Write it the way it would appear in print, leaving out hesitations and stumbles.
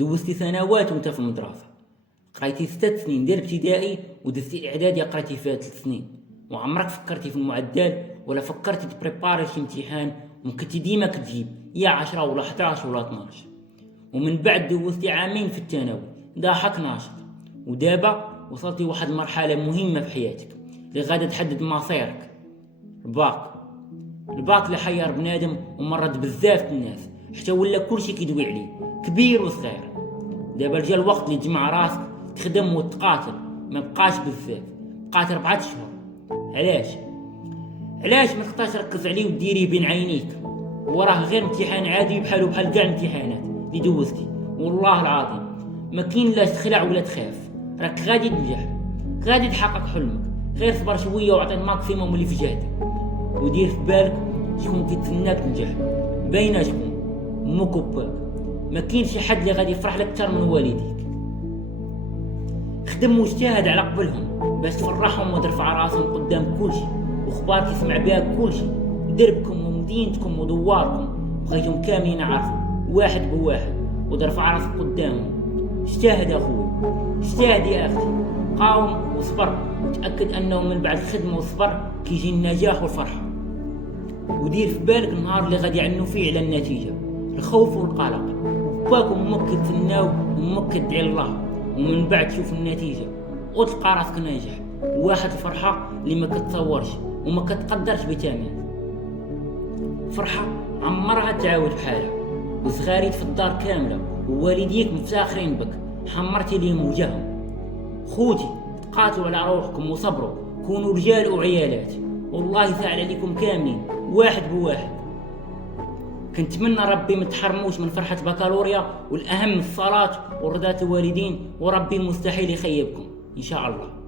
دوزتي سنوات وانت في المدرسة، قريتي 6 سنين ديال ابتدائي ودزتي الاعدادي قريتي فيها 3 سنين، وعمرك فكرتي في المعدل ولا فكرتي تبريباري شي امتحان، وكنتي ديما كتجيب يا 10 ولا 11 ولا 12. ومن بعد دوزتي عامين في الثانوي ضاحك ناشط، ودابا وصلتي واحد المرحلة مهمة في حياتك اللي غادا تحدد مصيرك. الباك اللي حير بنادم ومرض بزاف الناس حتى ولا كلشي كيدوي عليه كبير وصغير. دابا جا الوقت اللي تجمع راسك تخدم وتقاتل، ما بقاش بزاف، بقات 4 اشهر. علاش ما تقدرش تركز عليه وديريه بين عينيك؟ وراه غير امتحان عادي بحال كاع الامتحانات اللي دوزتي. والله العظيم ما كاين لا تخلع ولا تخاف، راك غادي تنجح، غادي تحقق حلمك. غير صبر شويه وعطي الماكسيموم اللي في جهدك، ودير في بالك شكون كيتسناك تنجح. باينه شكون؟ امك وباك. ما كاين شي حد اللي غادي يفرح لك اكثر من والديك. خدم واجتهد على قبلهم باش تفرحهم وترفع راسهم قدام كلشي، وخبارك يسمع بها كلشي. دربكم ومدينتكم ودواركم بغيتهم كاملين عارفوا واحد بواحد، وترفع راسك قدامهم. اجتهد اخوي، اجتهد يا اختي، قاوم وصبر، وتاكد انه من بعد الخدمه والصبر كيجي النجاح والفرحه. ودير في بالك النهار اللي غادي يعنوا فيه على النتيجه، الخوف والقلق، وباك وامك كتسناو وامك كتدعي الله، ومن بعد تشوف النتيجه وتلقى راسك ناجح. واحد الفرحه اللي ما كتصورش وما كتقدرش بثمن. فرحه عمرها تعاود بحالها، وصغاريت في الدار كامله ووالديك مفتخرين بك، حمرتي ليهم وجههم. خوتي تقاتلوا على روحكم وصبروا، كونوا رجال وعيالات، والله يسهل عليكم كاملين واحد بواحد. كنتمنى ربي ما تحرموش من فرحة بكالوريا، والأهم الصلاة ورضاة الوالدين، وربي مستحيل يخيبكم إن شاء الله.